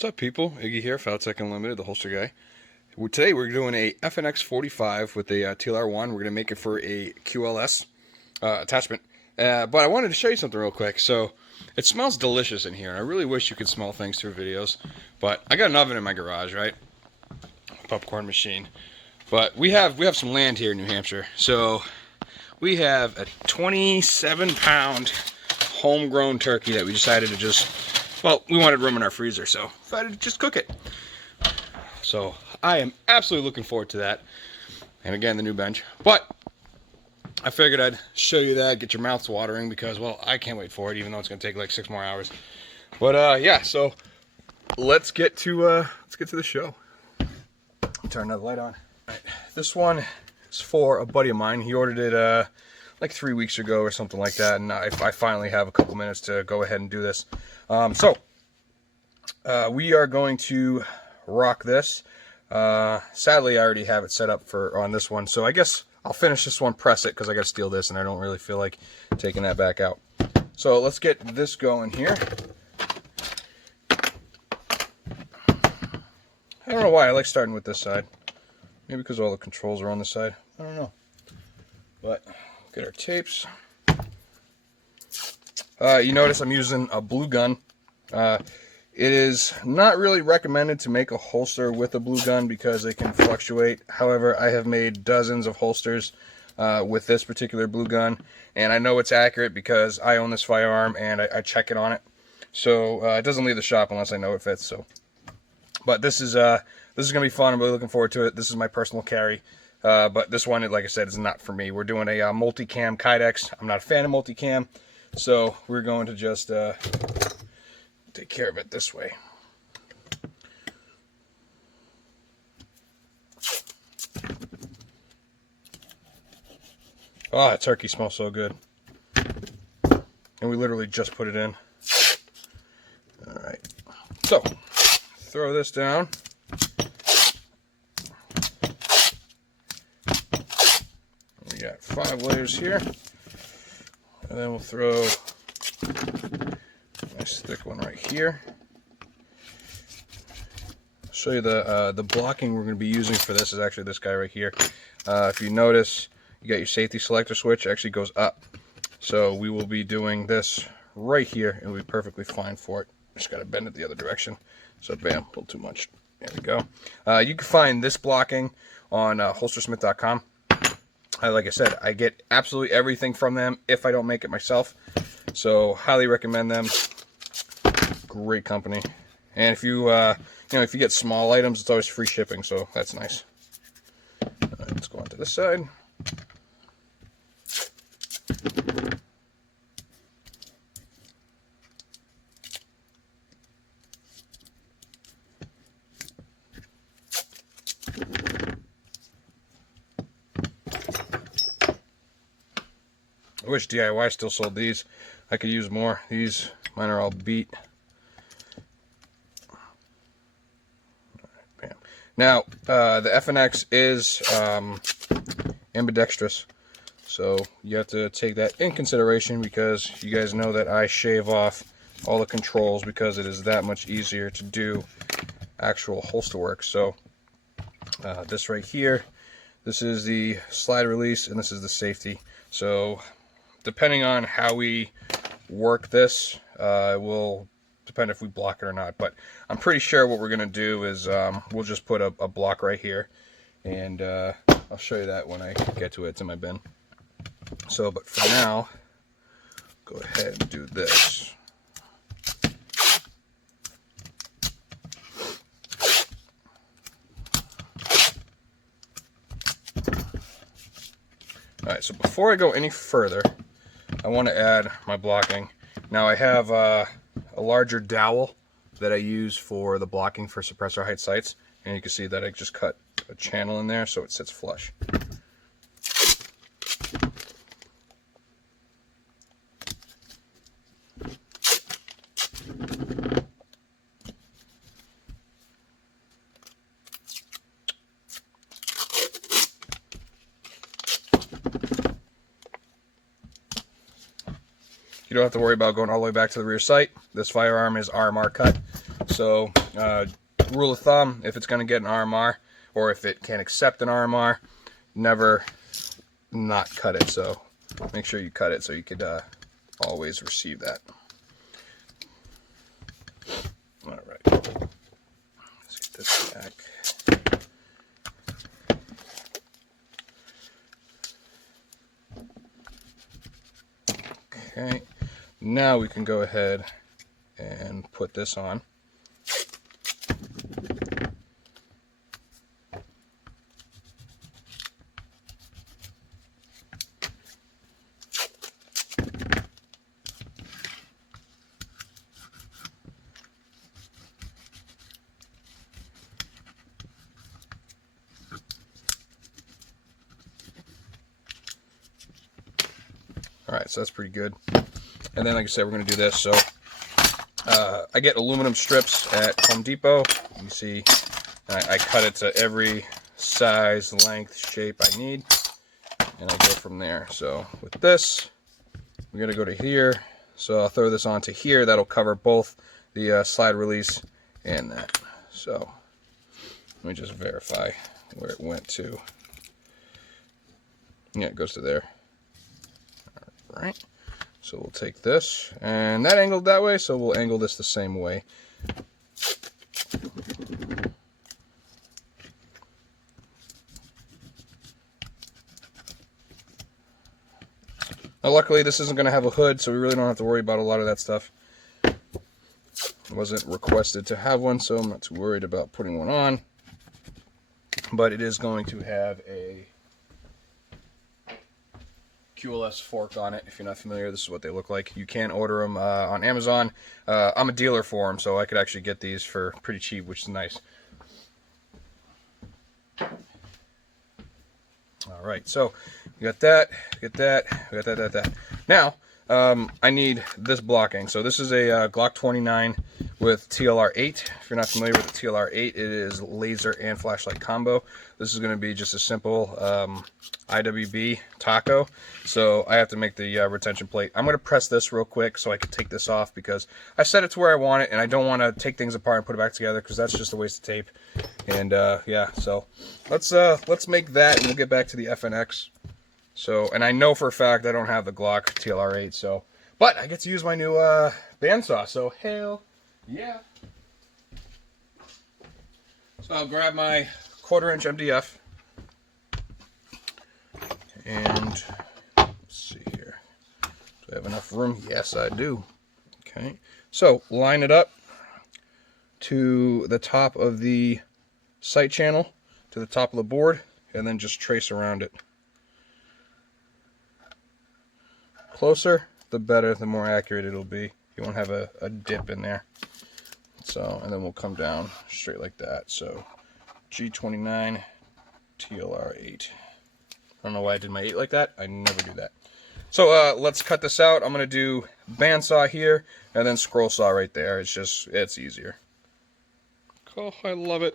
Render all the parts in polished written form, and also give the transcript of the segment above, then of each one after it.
What's up, people? Iggy here, Faltech Unlimited, the holster guy. Today we're doing a FNX 45 with a TLR 1. We're going to make it for a QLS attachment. But I wanted to show you something real quick. So it smells delicious in here. I really wish you could smell things through videos. But I got an oven in my garage, right? Popcorn machine. But we have some land here in New Hampshire. So we have a 27-pound homegrown turkey that we decided to just... Well, we wanted room in our freezer, so decided to just cook it. So I am absolutely looking forward to that. And again, the new bench. But I figured I'd show you that, get your mouths watering, because, well, I can't wait for it, even though it's going to take like 6 more hours. But yeah, so let's get to the show. Turn another light on. All right, this one is for a buddy of mine. He ordered it like 3 weeks ago or something like that, and I finally have a couple minutes to go ahead and do this. We are going to rock this. Sadly, I already have it set up on this one, so I guess I'll finish this one, press it, because I got to steal this, and I don't really feel like taking that back out. So let's get this going here. I don't know why I like starting with this side. Maybe because all the controls are on this side. I don't know. But get our tapes. You notice I'm using a blue gun. It is not really recommended to make a holster with a blue gun because they can fluctuate. However, I have made dozens of holsters with this particular blue gun, and I know it's accurate because I own this firearm and I check it on it. So it doesn't leave the shop unless I know it fits. So, but this is gonna be fun. I'm really looking forward to it. This is my personal carry. But this one, like I said, is not for me. We're doing a multicam Kydex. I'm not a fan of multicam, so we're going to just take care of it this way. Oh, that turkey smells so good. And we literally just put it in. Alright. So, throw this down. We got 5 layers here. And then we'll throw a nice thick one right here. I'll show you the blocking we're going to be using for this is actually this guy right here. If you notice, you got your safety selector switch, it actually goes up. So we will be doing this right here, and we'll be perfectly fine for it. Just got to bend it the other direction. So bam, a little too much. There we go. You can find this blocking on holstersmith.com. Like I said, I get absolutely everything from them if I don't make it myself. So highly recommend them. Great company. And if you if you get small items, it's always free shipping, so that's nice. Let's go on to this side. I wish DIY still sold these. I could use more. Mine are all beat. Bam. Now, the FNX is ambidextrous, so you have to take that in consideration because you guys know that I shave off all the controls because it is that much easier to do actual holster work. So this right here, this is the slide release, and this is the safety. So depending on how we work this, will depend if we block it or not. But I'm pretty sure what we're going to do is we'll just put a block right here, and I'll show you that when I get to it. It's in my bin. So, but for now, go ahead and do this. Alright, so before I go any further, I want to add my blocking. Now I have a larger dowel that I use for the blocking for suppressor height sights, and you can see that I just cut a channel in there so it sits flush. You don't have to worry about going all the way back to the rear sight. This firearm is RMR cut, so Rule of thumb, if it's going to get an RMR, or if it can accept an RMR, never not cut it. So make sure you cut it so you could always receive that. All right, let's get this back. Okay, now we can go ahead and put this on. Alright, so that's pretty good. And then, like I said, we're going to do this. So, I get aluminum strips at Home Depot. You see, I cut it to every size, length, shape I need. And I go from there. So, with this, we're going to go to here. So, I'll throw this onto here. That'll cover both the slide release and that. So, let me just verify where it went to. Yeah, it goes to there. Right, so we'll take this, and that angled that way, so we'll angle this the same way. Now, luckily, this isn't going to have a hood, so we really don't have to worry about a lot of that stuff. It wasn't requested to have one, so I'm not too worried about putting one on. But it is going to have a QLS fork on it. If you're not familiar, this is what they look like. You can order them on Amazon. I'm a dealer for them, so I could actually get these for pretty cheap, which is nice. All right, so you got that, get that, we got that. Now, I need this blocking. So this is a Glock 29 with TLR 8. If you're not familiar with the TLR 8, it is laser and flashlight combo. This is going to be just a simple IWB taco. So I have to make the retention plate. I'm going to press this real quick so I can take this off because I set it to where I want it, and I don't want to take things apart and put it back together because that's just a waste of tape. And yeah, so let's make that, and we'll get back to the FNX. So, and I know for a fact I don't have the Glock TLR 8, so, but I get to use my new bandsaw, so hell yeah. So I'll grab my 1/4-inch MDF, and let's see here. Do I have enough room? Yes, I do. Okay, so line it up to the top of the sight channel, to the top of the board, and then just trace around it. Closer, the better, the more accurate it'll be. You won't have a dip in there. So, and then we'll come down straight like that. So, G29, TLR 8. I don't know why I did my 8 like that. I never do that. So, let's cut this out. I'm going to do bandsaw here, and then scroll saw right there. It's easier. Oh, I love it.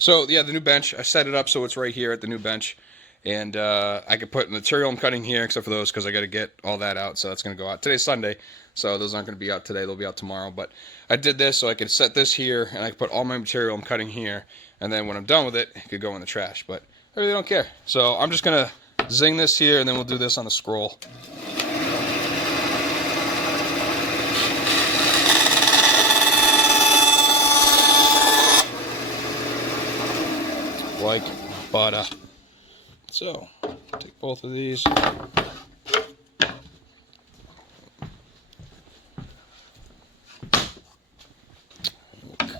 So, yeah, the new bench, I set it up so it's right here at the new bench. And I could put material I'm cutting here, except for those, because I got to get all that out. So that's going to go out. Today's Sunday, so those aren't going to be out today. They'll be out tomorrow. But I did this so I could set this here, and I could put all my material I'm cutting here. And then when I'm done with it, it could go in the trash. But I really don't care. So I'm just going to zing this here, and then we'll do this on the scroll. Like butter. So, take both of these.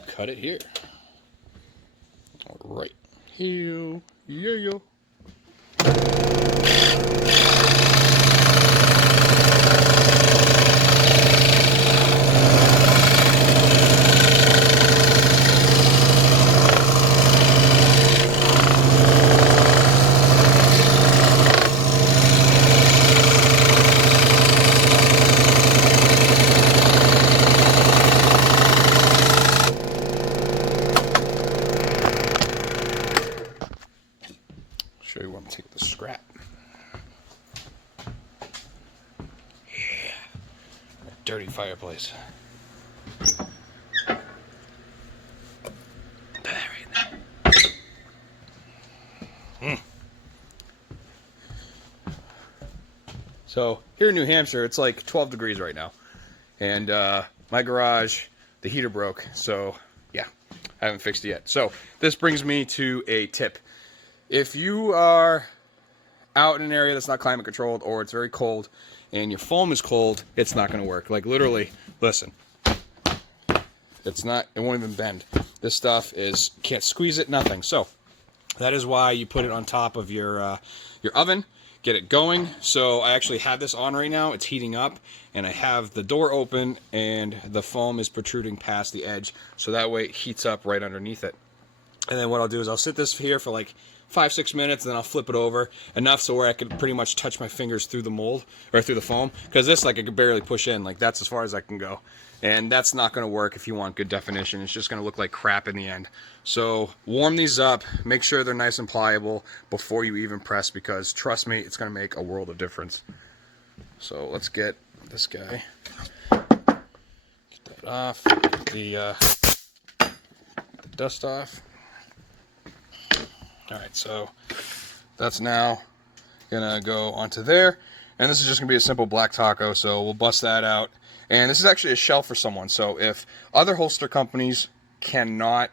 Cut it here. All right. Here. Yeah. Show you where I'm taking the scrap. Yeah, a dirty fireplace. So here in New Hampshire, it's like 12 degrees right now. And my garage, the heater broke. So yeah, I haven't fixed it yet. So this brings me to a tip. If you are out in an area that's not climate controlled, or it's very cold and your foam is cold, it's not going to work. Like literally, listen, it's not, it won't even bend. This stuff is, can't squeeze it, nothing. So that is why you put it on top of your oven, get it going. So I actually have this on right now. It's heating up, and I have the door open, and the foam is protruding past the edge, so that way it heats up right underneath it. And then what I'll do is I'll sit this here for like 5-6 minutes, and then I'll flip it over enough so where I could pretty much touch my fingers through the mold, or through the foam, because this, like, I could barely push in. Like, that's as far as I can go. And that's not going to work if you want good definition. It's just going to look like crap in the end. So warm these up, make sure they're nice and pliable before you even press, because trust me, it's going to make a world of difference. So let's get this guy, get that off, get the dust off. Alright, so that's now gonna go onto there, and this is just gonna be a simple black taco, so we'll bust that out. And this is actually a shell for someone, so if other holster companies cannot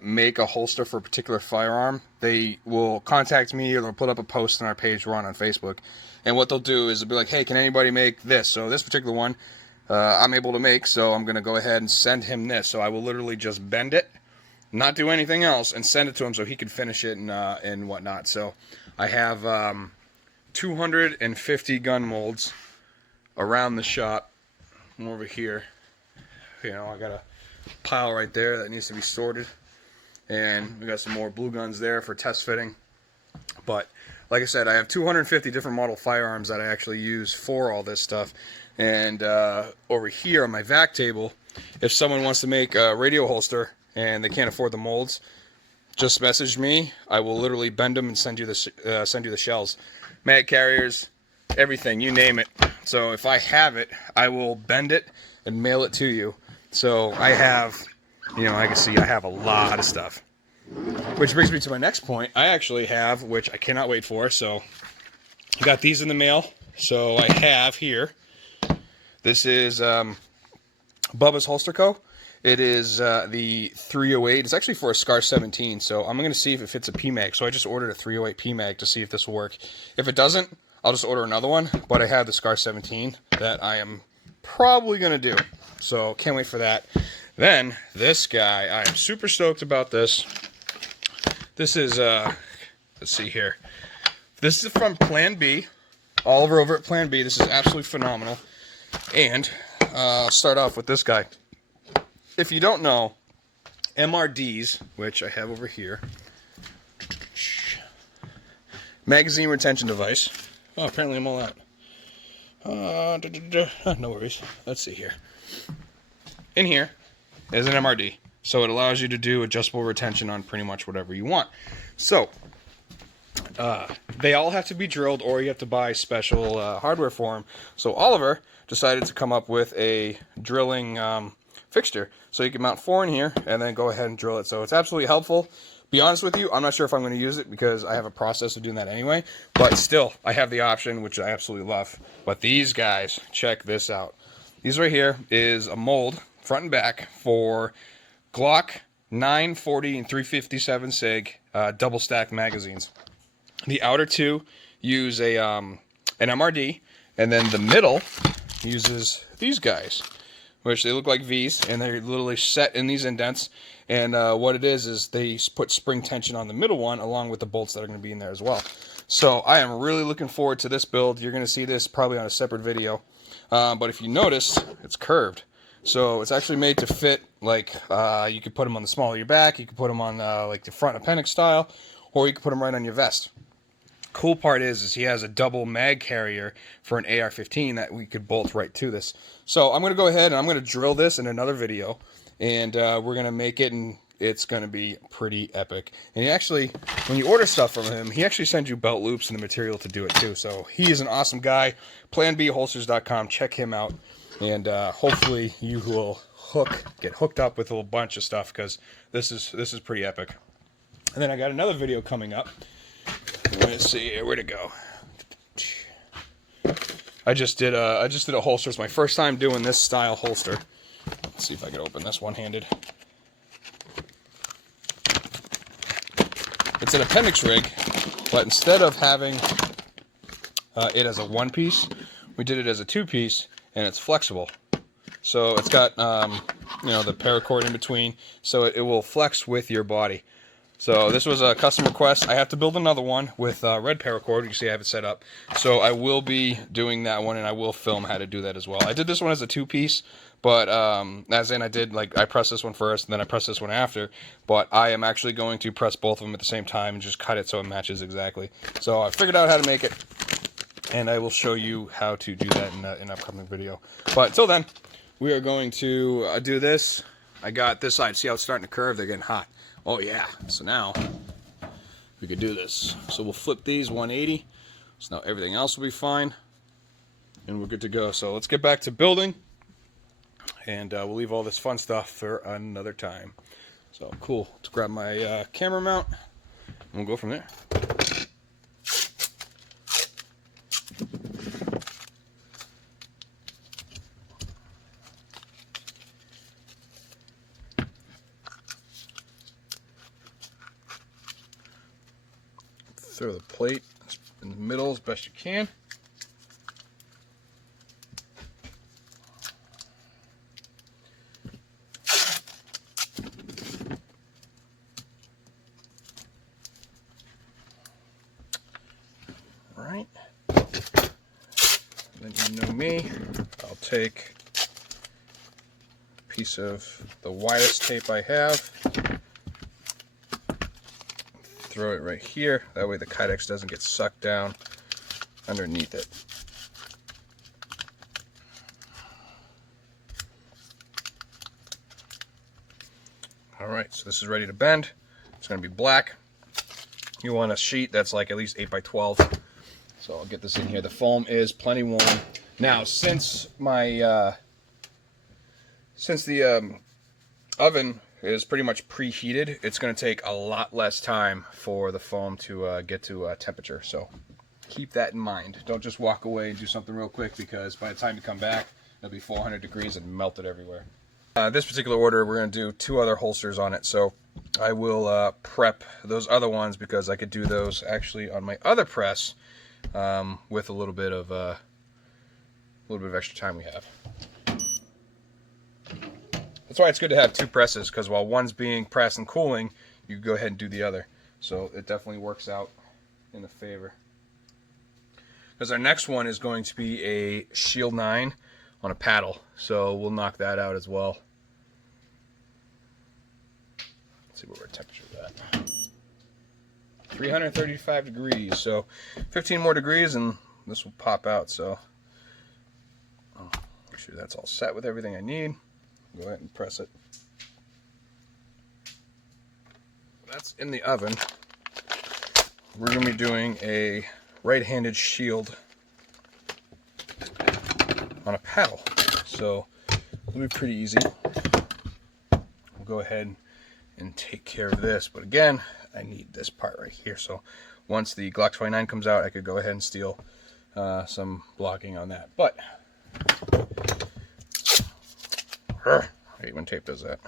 make a holster for a particular firearm, they will contact me, or they'll put up a post on our page we're on Facebook, and what they'll do is they'll be like, hey, can anybody make this? So this particular one I'm able to make, so I'm gonna go ahead and send him this. So I will literally just bend it, not do anything else, and send it to him so he can finish it and whatnot. So I have 250 gun molds around the shop. I'm over here. You know, I got a pile right there that needs to be sorted, and we got some more blue guns there for test fitting. But like I said, I have 250 different model firearms that I actually use for all this stuff. And over here on my vac table, if someone wants to make a radio holster and they can't afford the molds, just message me. I will literally bend them and send you the shells, mag carriers, everything, you name it. So if I have it, I will bend it and mail it to you. So I have, you know, I can see I have a lot of stuff. Which brings me to my next point. I actually have, which I cannot wait for. So I got these in the mail. So I have here. This is Bubba's Holster Co. It is the 308. It's actually for a SCAR 17, so I'm going to see if it fits a PMAG. So I just ordered a 308 PMAG to see if this will work. If it doesn't, I'll just order another one, but I have the SCAR 17 that I am probably going to do. So can't wait for that. Then this guy, I am super stoked about this. This is, let's see here. This is from Plan B. Oliver over at Plan B. This is absolutely phenomenal. And I'll start off with this guy. If you don't know, MRDs, which I have over here, magazine retention device. Oh, apparently I'm all out. No worries. Let's see here. In here is an MRD. So it allows you to do adjustable retention on pretty much whatever you want. So they all have to be drilled, or you have to buy special hardware for them. So Oliver decided to come up with a drilling fixture. So you can mount 4 in here and then go ahead and drill it. So it's absolutely helpful. Be honest with you, I'm not sure if I'm going to use it because I have a process of doing that anyway. But still, I have the option, which I absolutely love. But these guys, check this out. These right here is a mold, front and back, for Glock 940 and 357 SIG double stack magazines. The outer two use an MRD, and then the middle uses these guys, which they look like V's, and they're literally set in these indents. And what it is they put spring tension on the middle one along with the bolts that are going to be in there as well. So I am really looking forward to this build. You're going to see this probably on a separate video. But if you notice, it's curved. So it's actually made to fit, like, you could put them on the small of your back, you could put them on like the front appendix style, or you could put them right on your vest. Cool part is he has a double mag carrier for an AR-15 that we could bolt right to this. So I'm going to go ahead and I'm going to drill this in another video, and we're going to make it, and it's going to be pretty epic. And he actually, when you order stuff from him, he actually sends you belt loops and the material to do it too. So he is an awesome guy. PlanBholsters.com, check him out, and hopefully you will get hooked up with a whole bunch of stuff, because this is pretty epic. And then I got another video coming up. Let's see here, where'd it go? I just did a holster. It's my first time doing this style holster. Let's see if I can open this one-handed. It's an appendix rig, but instead of having it as a one-piece, we did it as a two-piece, and it's flexible. So it's got you know, the paracord in between, so it will flex with your body. So this was a custom request. I have to build another one with red paracord. You can see I have it set up. So I will be doing that one, and I will film how to do that as well. I did this one as a two-piece, but as in I did, like, I pressed this one first, and then I pressed this one after. But I am actually going to press both of them at the same time and just cut it so it matches exactly. So I figured out how to make it, and I will show you how to do that in an upcoming video. But until then, we are going to do this. I got this side. See how it's starting to curve? They're getting hot. Oh yeah, so now we could do this. So we'll flip these 180, so now everything else will be fine, and we're good to go. So let's get back to building, and we'll leave all this fun stuff for another time. So cool, let's grab my camera mount, and we'll go from there. Throw the plate in the middle as best you can. All right. Then you know me. I'll take a piece of the widest tape I have. Throw it right here, that way the Kydex doesn't get sucked down underneath it. Alright, so this is ready to bend. It's going to be black. You want a sheet that's like at least 8 by 12. So I'll get this in here. The foam is plenty warm. Now, since my the oven is pretty much preheated, it's going to take a lot less time for the foam to get to temperature. So keep that in mind. Don't just walk away and do something real quick, because by the time you come back, it'll be 400 degrees and melted everywhere. This particular order, we're going to do 2 other holsters on it. So I will prep those other ones, because I could do those actually on my other press with a little bit of extra time we have. That's why it's good to have 2 presses, because while one's being pressed and cooling, you can go ahead and do the other. So it definitely works out in the favor. Because our next one is going to be a Shield 9 on a paddle. So we'll knock that out as well. Let's see where our temperature is at. 335 degrees. So 15 more degrees and this will pop out. So make sure that's all set with everything I need. Go ahead and press it. That's in the oven. We're going to be doing a right-handed shield on a paddle. So it'll be pretty easy. We'll go ahead and take care of this. But again, I need this part right here. So once the Glock 29 comes out, I could go ahead and steal some blocking on that. But I hate when tape does that.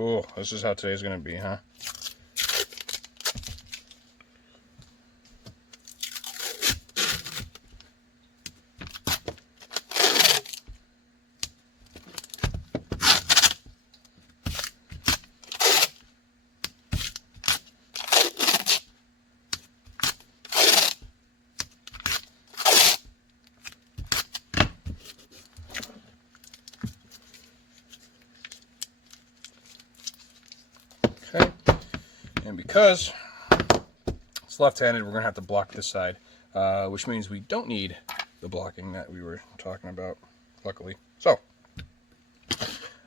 Oh, this is how today's going to be, huh? Okay, and because it's left-handed, we're going to have to block this side, which means we don't need the blocking that we were talking about, luckily. So,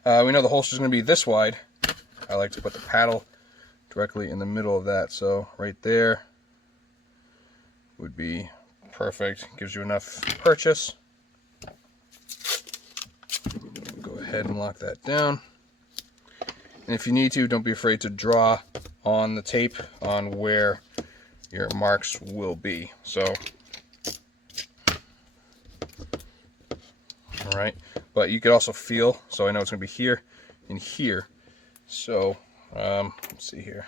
we know the holster is going to be this wide. I like to put the paddle directly in the middle of that, so right there would be perfect. Gives you enough purchase. Go ahead and lock that down. And if you need to, don't be afraid to draw on the tape on where your marks will be. So, all right, but you could also feel, so I know it's going to be here and here. So, let's see here.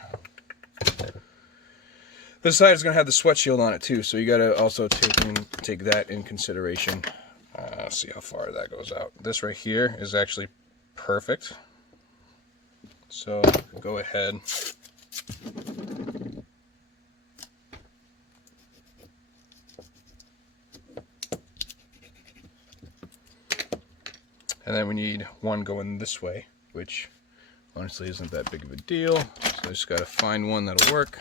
This side is going to have the sweat shield on it too, so you got to also take that in consideration. See how far that goes out. This right here is actually perfect. So go ahead. And then we need one going this way, which honestly isn't that big of a deal. So I just got to find one that'll work.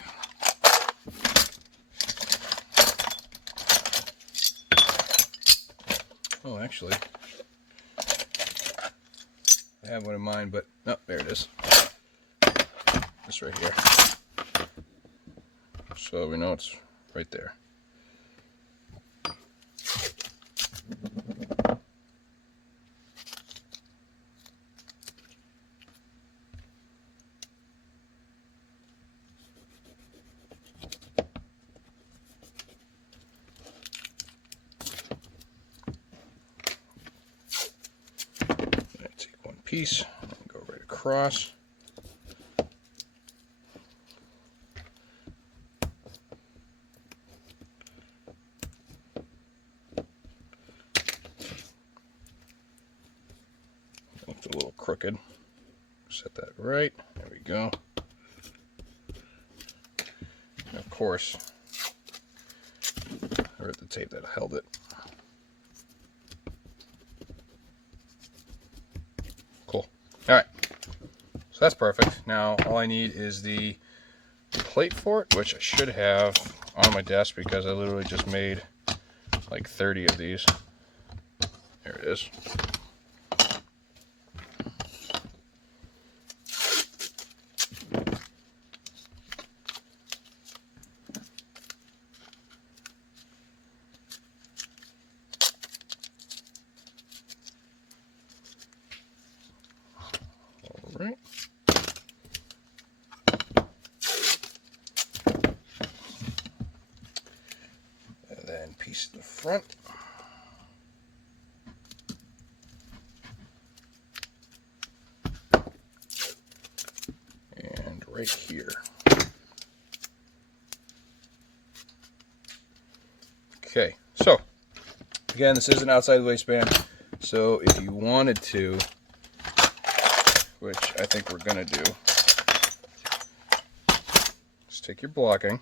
Oh, actually, I have one in mind, but no, there it is. This right here. So we know it's right there. Piece and go right across. Looks a little crooked. Set that right. There we go. And of course, I ripped the tape that held it. Cool. All right, so that's perfect. Now all I need is the plate for it, which I should have on my desk because I literally just made like 30 of these. There it is. Right. And then piece in the front. And right here. Okay, so again, this is an outside waistband, so if you wanted to, which I think we're gonna do, just take your blocking,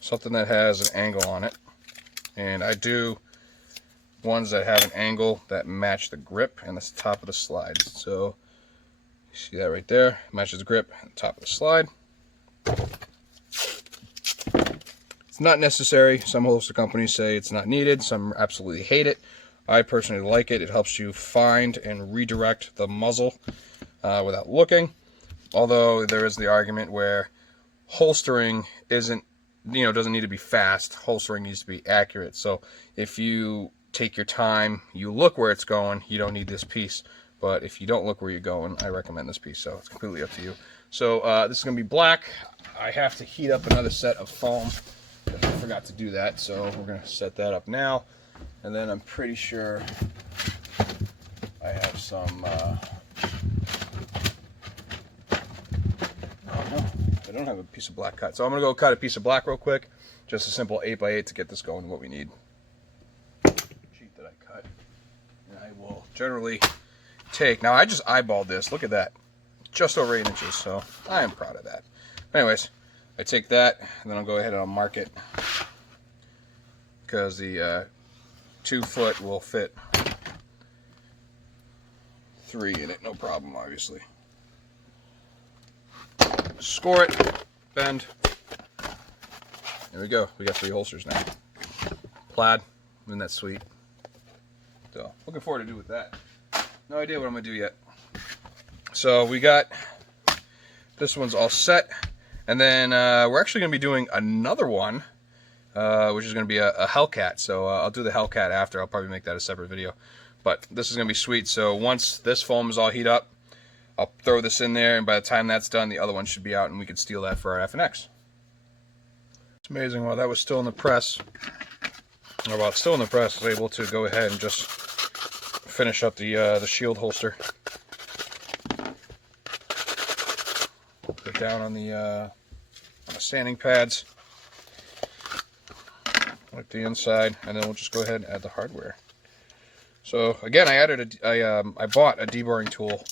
something that has an angle on it, and I do ones that have an angle that match the grip and the top of the slide. So you see that right there, matches the grip and the top of the slide. It's not necessary. Some holster companies say it's not needed, some absolutely hate it. I personally like it. It helps you find and redirect the muzzle without looking. Although there is the argument where holstering doesn't need to be fast. Holstering needs to be accurate. So if you take your time, you look where it's going, you don't need this piece. But if you don't look where you're going, I recommend this piece. So it's completely up to you. So this is going to be black. I have to heat up another set of foam. I forgot to do that, so we're going to set that up now. And then I'm pretty sure I have some, oh no, I don't have a piece of black cut. So I'm going to go cut a piece of black real quick. Just a simple 8x8 to get this going, what we need. Sheet that I cut. And I will generally take, now I just eyeballed this, look at that. Just over 8 inches, so I am proud of that. Anyways, I take that, and then I'll go ahead and I'll mark it. Because the 2 foot will fit 3 in it, no problem, obviously. Score it, bend. There we go. We got 3 holsters now. Plaid, Isn't that sweet? So, looking forward to doing that. No idea what I'm going to do yet. So, we got this one's all set. And then we're actually going to be doing another one, which is going to be a Hellcat. So, I'll do the Hellcat after. I'll probably make that a separate video. But this is going to be sweet. So, once this foam is all heat up, I'll throw this in there. And by the time that's done, the other one should be out. And we can steal that for our FNX. It's amazing. While that was still in the press, or while it's still in the press, I was able to go ahead and just finish up the shield holster. Put it down on the sanding pads, like the inside, and then we'll just go ahead and add the hardware. So again, I bought a deburring tool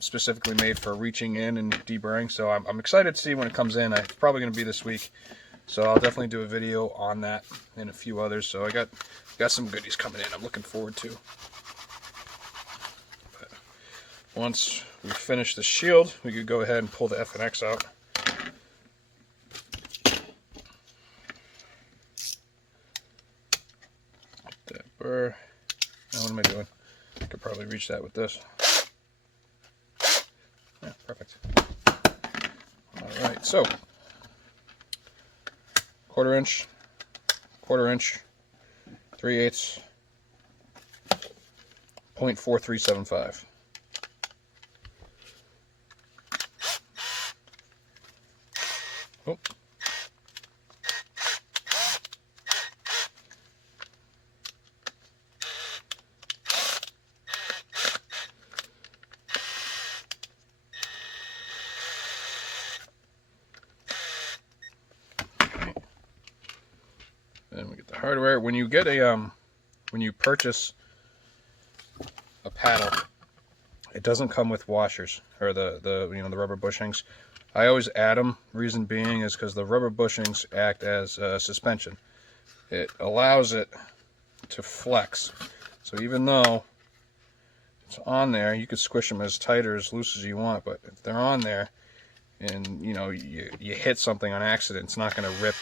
specifically made for reaching in and deburring. So I'm excited to see when it comes in. It's probably going to be this week. So I'll definitely do a video on that and a few others. So I got some goodies coming in I'm looking forward to. But once we finish the shield, we could go ahead and pull the FNX out. That burr. Now what am I doing? I could probably reach that with this. Yeah, perfect. Alright, so quarter inch, 3/8, 0.4375. Oh. Then we get the hardware. When you get when you purchase a paddle, it doesn't come with washers or the rubber bushings. I always add them. Reason being is because the rubber bushings act as suspension. It allows it to flex. So even though it's on there, you could squish them as tight or as loose as you want. But if they're on there, and you hit something on accident, it's not going to rip.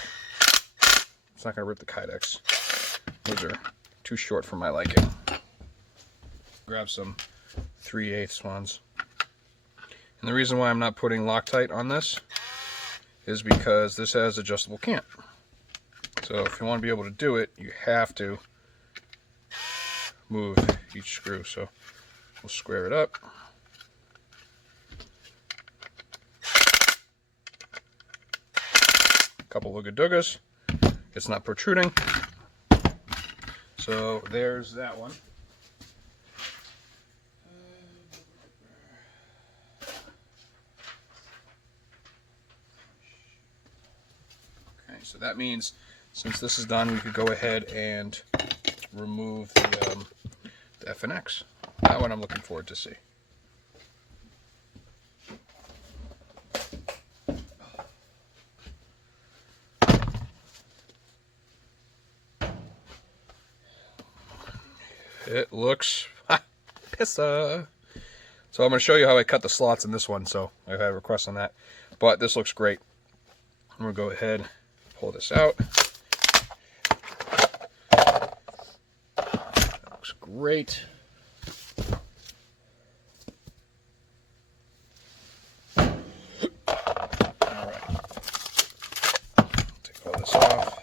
It's not going to rip the Kydex. Those are too short for my liking. Grab some 3/8 ones. And the reason why I'm not putting Loctite on this is because this has adjustable cant. So if you want to be able to do it, you have to move each screw. So we'll square it up. A couple of Ooga-Doogas. It's not protruding. So there's that one. Okay, so that means since this is done, we could go ahead and remove the FNX. That one I'm looking forward to see. It looks pissa. So I'm going to show you how I cut the slots in this one. So I have a request on that. But this looks great. I'm going to go ahead and pull this out. That looks great. Alright. Take all this off.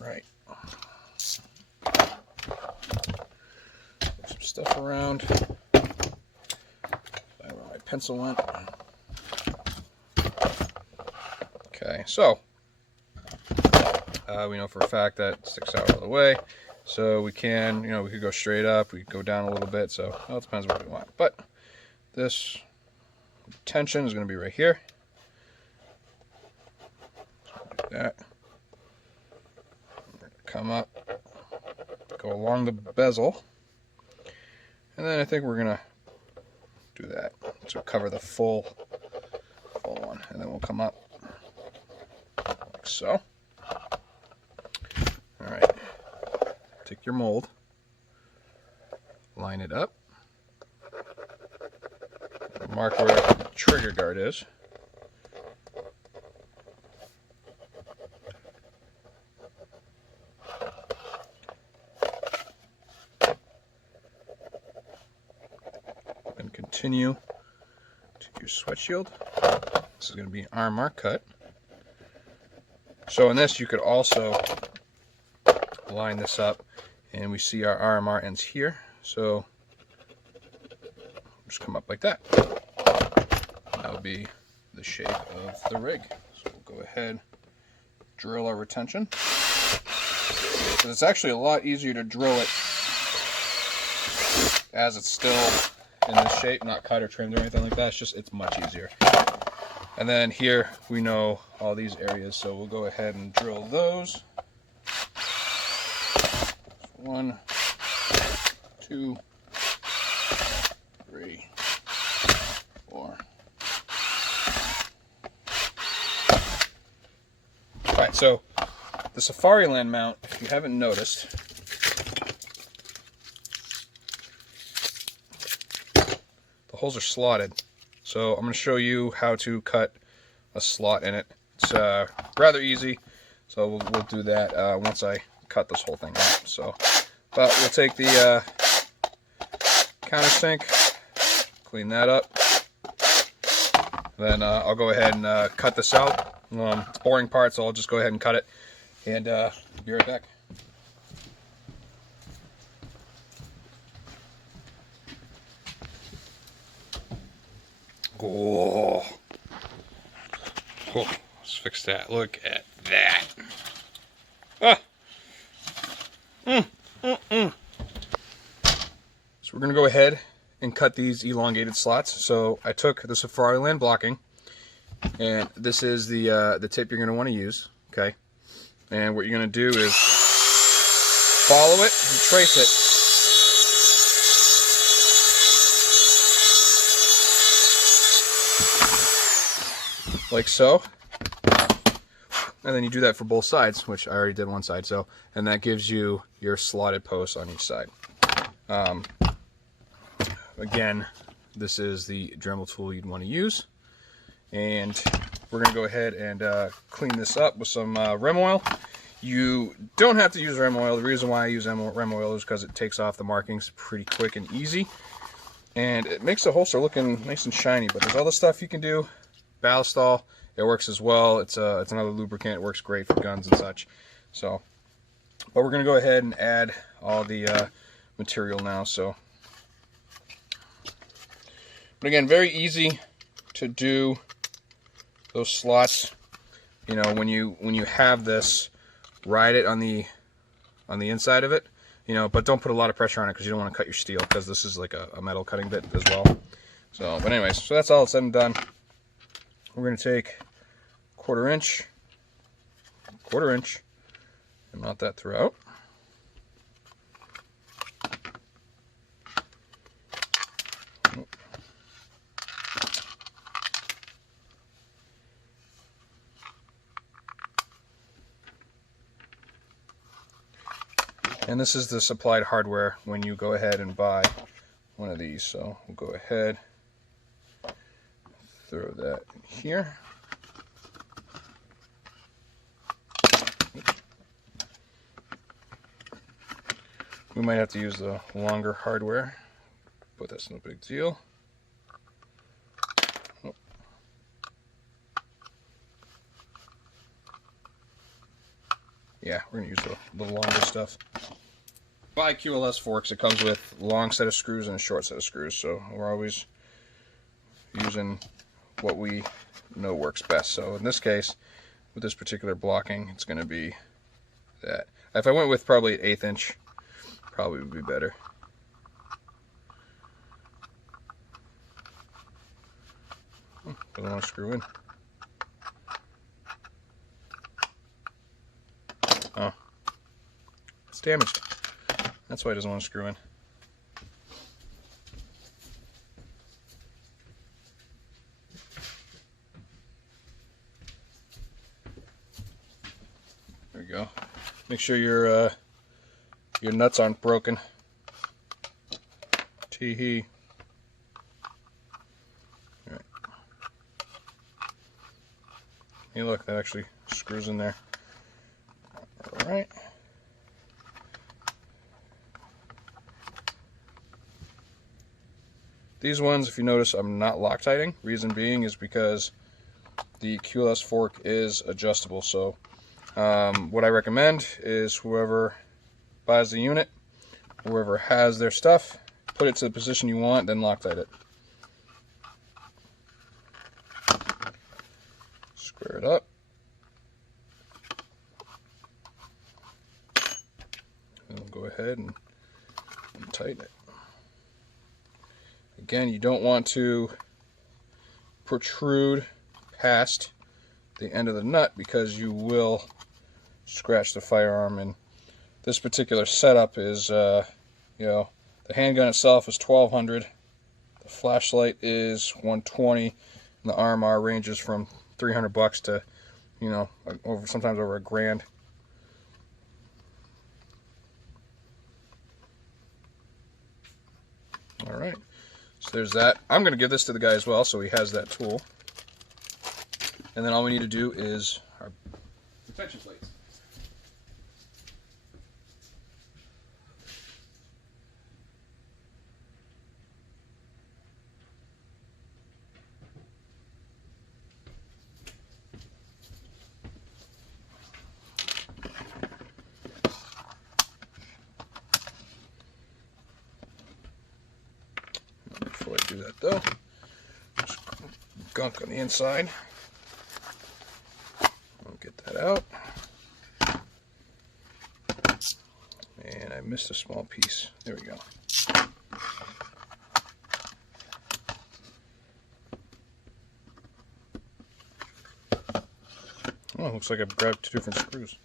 Right. Some stuff around. I don't know where my pencil went. Okay, so we know for a fact that sticks out all the way. So we can, we could go straight up, we could go down a little bit. So it depends what we want. But this tension is going to be right here. So do that. come up, go along the bezel, and then I think we're gonna do that. So cover the full one, and then we'll come up like so. All right, take your mold, line it up, mark where the trigger guard is. And continue to use sweat shield. This is going to be an arm mark cut. So in this, you could also line this up, and we see our RMR ends here. So just come up like that. That would be the shape of the rig. So we'll go ahead, drill our retention. So it's actually a lot easier to drill it as it's still in this shape, not cut or trimmed or anything like that. It's much easier. And then here we know all these areas, so we'll go ahead and drill those. 1, 2, 3, 4. Alright, so the Safariland mount, if you haven't noticed, the holes are slotted. So I'm going to show you how to cut a slot in it. It's rather easy, so we'll do that once I cut this whole thing out. So, but we'll take the countersink, clean that up, then I'll go ahead and cut this out. It's a boring part, so I'll just go ahead and cut it, and be right back. Oh, let's fix that. Look at that. Ah. So we're going to go ahead and cut these elongated slots. So I took the Safariland blocking, and this is the tip you're going to want to use. Okay, and what you're going to do is follow it and trace it. Like so, and then you do that for both sides, which I already did one side. So, and that gives you your slotted posts on each side. Again, this is the Dremel tool you'd want to use, and we're going to go ahead and clean this up with some Rem oil. You don't have to use Rem oil. The reason why I use Rem oil is because it takes off the markings pretty quick and easy, and it makes the holster looking nice and shiny. But there's other stuff you can do. Ballistol, it works as well. It's another lubricant. It works great for guns and such. So, but we're going to go ahead and add all the material now. So, but again, very easy to do those slots. You know, when you have this, ride it on the inside of it. You know, but don't put a lot of pressure on it because you don't want to cut your steel, because this is like a metal cutting bit as well. So, but anyways, so that's all said and done. We're going to take quarter inch, and mount that throughout. And this is the supplied hardware when you go ahead and buy one of these. So we'll go ahead, throw that in here. We might have to use the longer hardware, but that's no big deal. Oh. Yeah, we're going to use the longer stuff. Buy QLS forks, it comes with a long set of screws and a short set of screws, so we're always using what we know works best. So in this case, with this particular blocking, it's going to be that. If I went with probably an 1/8 inch, probably would be better. Doesn't want to screw in. Oh, It's damaged. That's why it doesn't want to screw in. There we go. Make sure your nuts aren't broken. Tee-hee. Alright. Hey look, that actually screws in there. Alright. These ones, if you notice, I'm not Loctiting. Reason being is because the QLS fork is adjustable. So what I recommend is whoever buys the unit, whoever has their stuff, put it to the position you want, then Loctite it. Square it up. And we'll go ahead and tighten it. Again, you don't want to protrude past the end of the nut because you will scratch the firearm. And this particular setup is, you know, the handgun itself is $1,200, the flashlight is $120, and the RMR ranges from $300 to, you know, sometimes over $1,000. All right, so there's that. I'm going to give this to the guy as well, so he has that tool. And then all we need to do is our protection plates. Before I do that though, just gunk on the inside. I'll get that out. And I missed a small piece. There we go. Oh, looks like I've grabbed two different screws.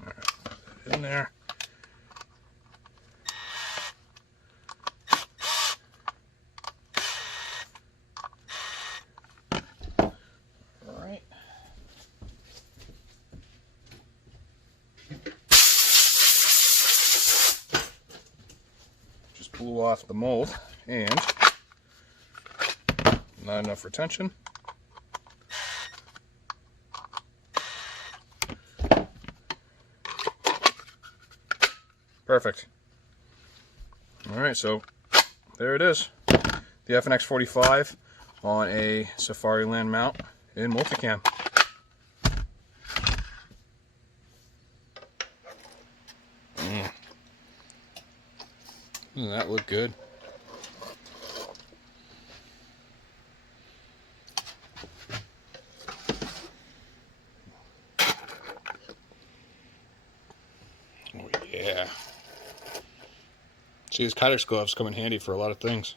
Alright, put that in there. Alright. Just blew off the mold and not enough retention. Perfect. Alright, so there it is. The FNX 45 on a Safariland mount in multicam. Doesn't that look good? Oh yeah. See, these Kydex gloves come in handy for a lot of things.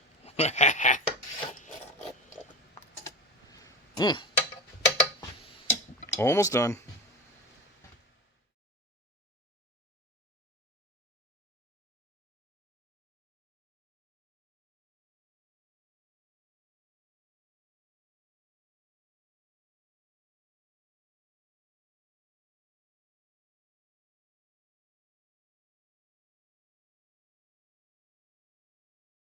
Almost done.